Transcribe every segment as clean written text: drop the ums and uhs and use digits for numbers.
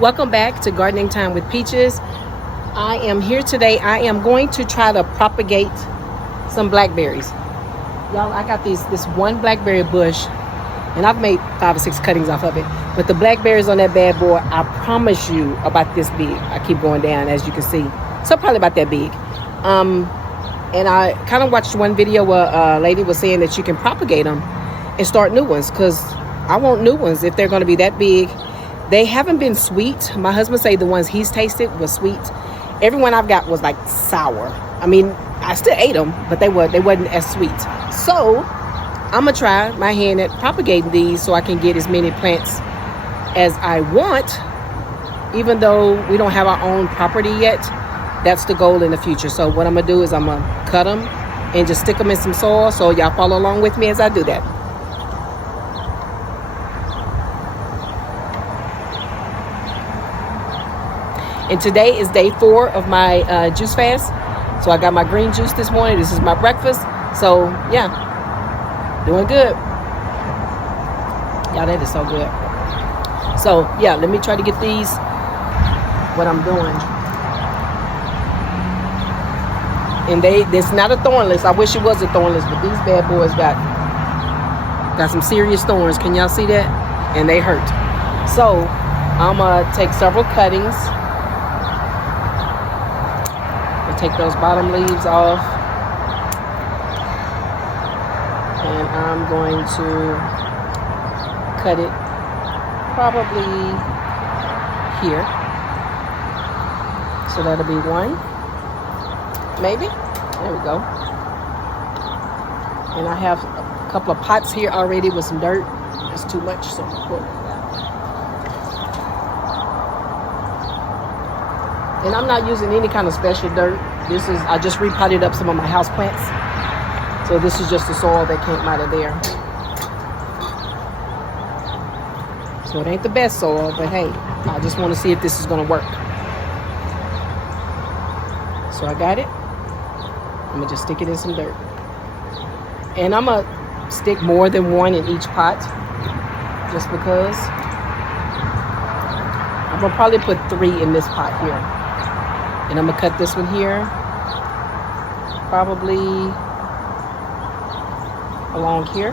Welcome back to Gardening Time with Peaches. I am here today. I am going to try to propagate some blackberries. Y'all, I got this one blackberry bush, and I've made 5 or 6 cuttings off of it. But the blackberries on that bad boy, I promise you, about this big. I keep going down, as you can see. So probably about that big. And I kind of watched one video where a lady was saying that you can propagate them and start new ones, because I want new ones if they're going to be that big. They haven't been sweet. My husband said the ones he's tasted was sweet. Everyone I've got was like sour. I mean, I still ate them, but they wasn't as sweet. So I'm gonna try my hand at propagating these so I can get as many plants as I want, even though we don't have our own property yet. That's the goal in the future. So what I'm gonna do is I'm gonna cut them and just stick them in some soil, so y'all follow along with me as I do that. And today is day 4 of my juice fast. So I got my green juice this morning. This is my breakfast. So yeah, doing good. Y'all, that is so good. So yeah, let me try to get these, what I'm doing. And it's not a thornless. I wish it was a thornless, but these bad boys got some serious thorns. Can y'all see that? And they hurt. So I'm gonna take several cuttings. Take those bottom leaves off, and I'm going to cut it probably here. So that'll be one, maybe. There we go. And I have a couple of pots here already with some dirt. It's too much, so I'm put it out. And I'm not using any kind of special dirt. I just repotted up some of my house plants. So this is just the soil that came out of there. So it ain't the best soil, but hey, I just want to see if this is going to work. So I got it. I'm going to just stick it in some dirt. And I'm going to stick more than one in each pot, just because. I'm going to probably put 3 in this pot here. And I'm going to cut this one here, probably along here.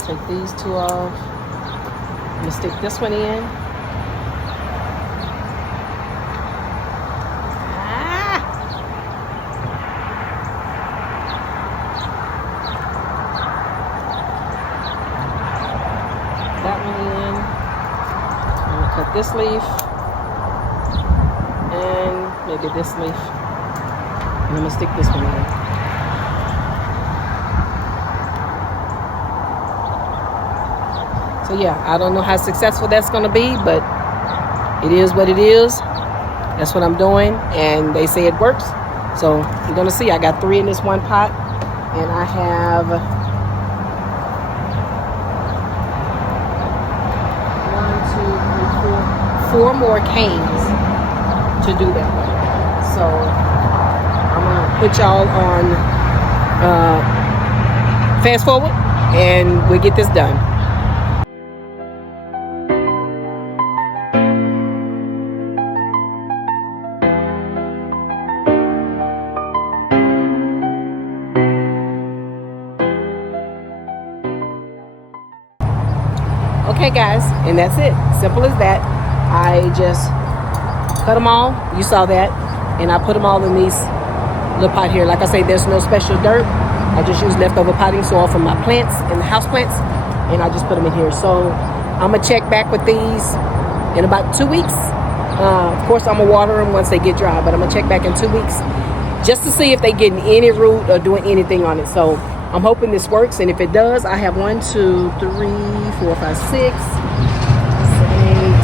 Take these 2 off. I'm going to stick this one in. That one in. I'm going to cut this leaf. And maybe this leaf. And I'm going to stick this one in. So yeah, I don't know how successful that's going to be, but it is what it is. That's what I'm doing, and they say it works. So you're going to see I got 3 in this one pot, and I have 4 more canes to do that with. So I'm gonna put y'all on fast forward, and we'll get this done. Okay guys, and that's it. Simple as that. I just cut them all. You saw that. And I put them all in these little pot here. Like I say, there's no special dirt. I just use leftover potting soil from my plants and the house plants, and I just put them in here. So I'm gonna check back with these in about 2 weeks. Of course, I'm gonna water them once they get dry, but I'm gonna check back in 2 weeks just to see if they getting any root or doing anything on it. So I'm hoping this works, and if it does, I have 1, 2, 3, 4, 5, 6, 7, 8,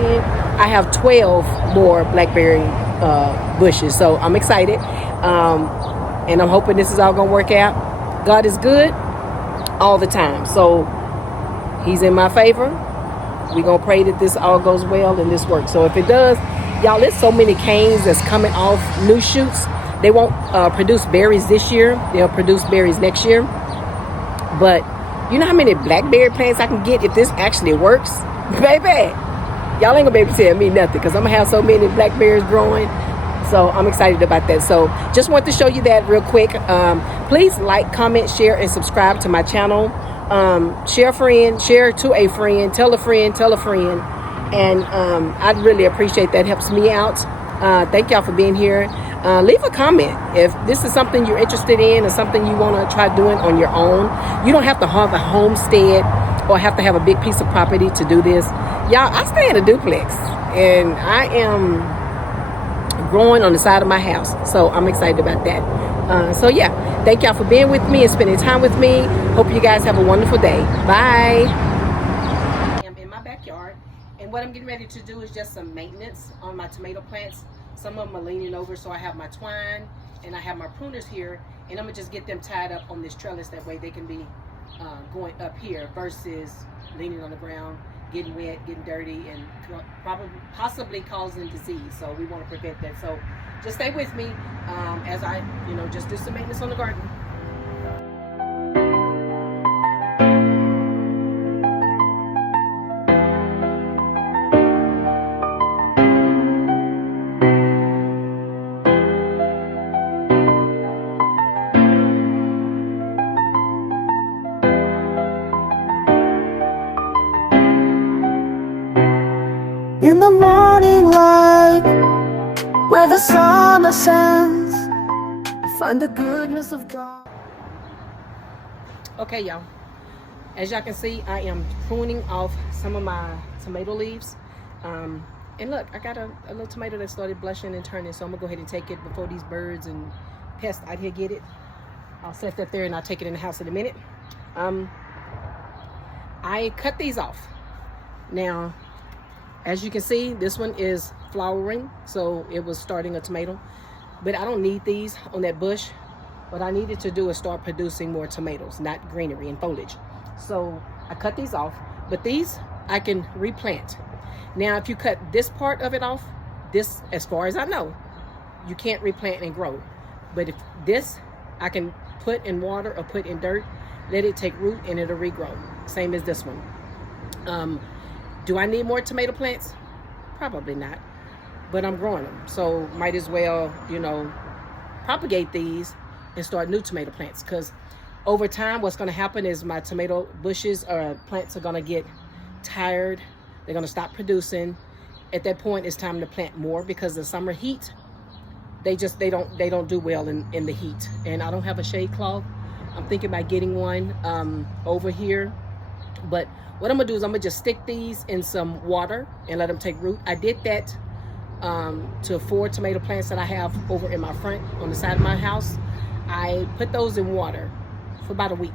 9, 10. I have 12 more blackberry bushes, so I'm excited, and I'm hoping this is all gonna work out. God is good all the time, so He's in my favor. We're gonna pray that this all goes well and this works. So if it does, y'all, there's so many canes that's coming off new shoots. They won't produce berries this year. They'll produce berries next year. But You know how many blackberry plants I can get if this actually works? Baby, y'all ain't gonna be able to tell me nothing because I'm gonna have so many blackberries growing. So I'm excited about that. So just want to show you that real quick. Please like, comment, share, and subscribe to my channel. Share to a friend, tell a friend, and I'd really appreciate that. Helps me out. Thank y'all for being here. Leave a comment if this is something you're interested in or something you want to try doing on your own. You don't have to have a homestead or have to have a big piece of property to do this. Y'all, I stay in a duplex and I am growing on the side of my house, so I'm excited about that. So yeah, thank y'all for being with me and spending time with me. Hope you guys have a wonderful day. Bye. I'm in my backyard, and what I'm getting ready to do is just some maintenance on my tomato plants. Some of them are leaning over, so I have my twine and I have my pruners here, and I'm gonna just get them tied up on this trellis. That way they can be going up here versus leaning on the ground, getting wet, getting dirty, and possibly causing disease. So we want to prevent that. So just stay with me as I, just do some maintenance on the garden. In the morning light, where the sun ascends, find the goodness of God. Okay, y'all. As y'all can see, I am pruning off some of my tomato leaves. And look, I got a little tomato that started blushing and turning, so I'm gonna go ahead and take it before these birds and pests out here get it. I'll set that there and I'll take it in the house in a minute. I cut these off. Now, as you can see, this one is flowering, so it was starting a tomato. But I don't need these on that bush. What I needed to do is start producing more tomatoes, not greenery and foliage. So I cut these off, but these I can replant. Now, if you cut this part of it off, this, as far as I know, you can't replant and grow. But if this, I can put in water or put in dirt, let it take root and it'll regrow. Same as this one. Do I need more tomato plants? Probably not, but I'm growing them. So might as well, propagate these and start new tomato plants, because over time what's going to happen is my tomato bushes or plants are going to get tired. They're going to stop producing. At that point, it's time to plant more, because the summer heat, they don't do well in the heat. And I don't have a shade cloth. I'm thinking about getting one over here. But what I'm gonna do is I'm gonna just stick these in some water and let them take root. I did that to 4 tomato plants that I have over in my front on the side of my house. I put those in water for about a week.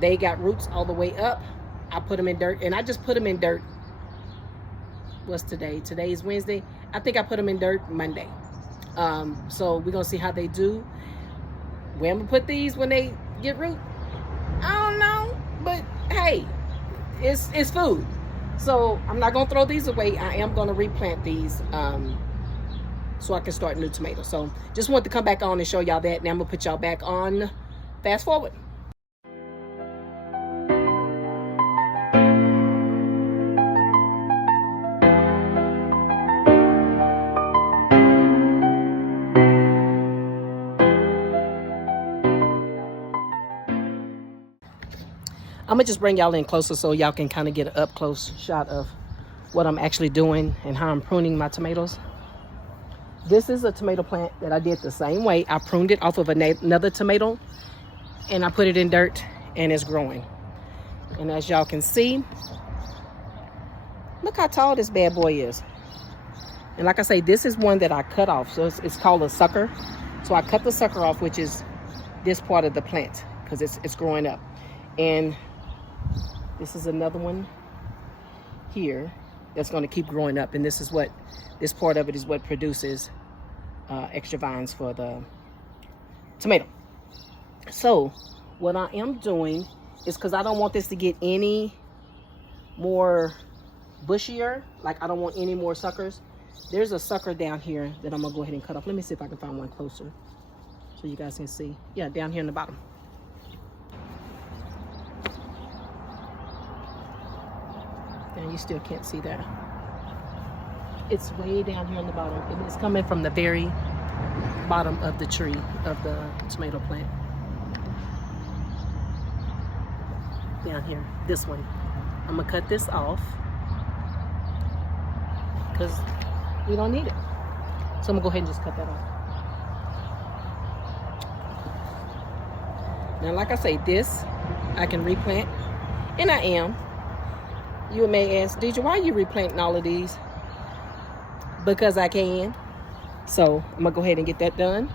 They got roots all the way up. I put them in dirt, and I just put them in dirt. What's today? Today is Wednesday. I think I put them in dirt Monday. So we're gonna see how they do. Where I'm gonna put these when they get root, I don't know, but hey, it's food. So I'm not gonna throw these away. I am gonna replant these so I can start new tomatoes. So just wanted to come back on and show y'all that. Now I'm gonna put y'all back on fast forward. I'm gonna just bring y'all in closer so y'all can kind of get an up close shot of what I'm actually doing and how I'm pruning my tomatoes. This is a tomato plant that I did the same way. I pruned it off of another tomato and I put it in dirt and it's growing. And as y'all can see, look how tall this bad boy is. And like I say, this is one that I cut off. So it's called a sucker. So I cut the sucker off, which is this part of the plant, because it's growing up. And this is another one here that's going to keep growing up. And this part of it is what produces extra vines for the tomato. So what I am doing is, because I don't want this to get any more bushier, like I don't want any more suckers. There's a sucker down here that I'm gonna go ahead and cut off. Let me see if I can find one closer so you guys can see. Yeah, down here in the bottom. and you still can't see that. It's way down here on the bottom, and it's coming from the very bottom of the tree of the tomato plant. Down here, this one. I'm gonna cut this off because we don't need it. So I'm gonna go ahead and just cut that off. Now, like I say, this I can replant, and I am. You may ask, Deidre, why are you replanting all of these? Because I can. So I'm gonna go ahead and get that done,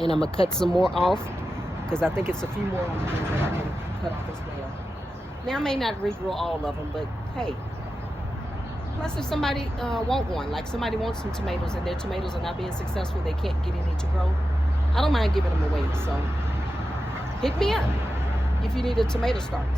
and I'm gonna cut some more off because I think it's a few more on here that I can cut off as well. Now I may not regrow all of them, but hey, plus if somebody want one, like somebody wants some tomatoes and their tomatoes are not being successful, they can't get any to grow, I don't mind giving them away. So hit me up if you need a tomato start.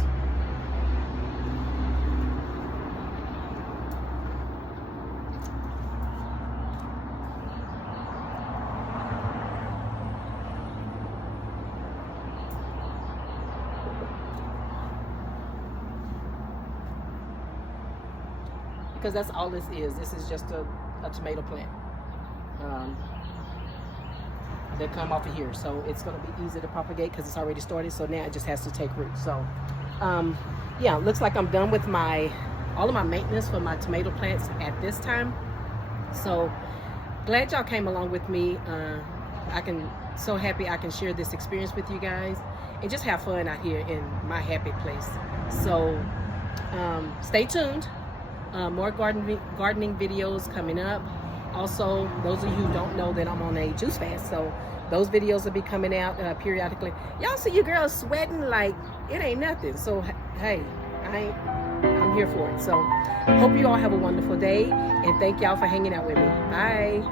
Because that's all this is. This is just a tomato plant. They come off of here, so it's going to be easy to propagate because it's already started. So now it just has to take root. So yeah, looks like I'm done with all of my maintenance for my tomato plants at this time. So glad y'all came along with me. So happy I can share this experience with you guys and just have fun out here in my happy place. So stay tuned. More gardening videos coming up. Also, those of you who don't know that I'm on a juice fast, so those videos will be coming out periodically. Y'all see you girls sweating like it ain't nothing. So hey, I'm here for it. So hope you all have a wonderful day, and thank y'all for hanging out with me. Bye.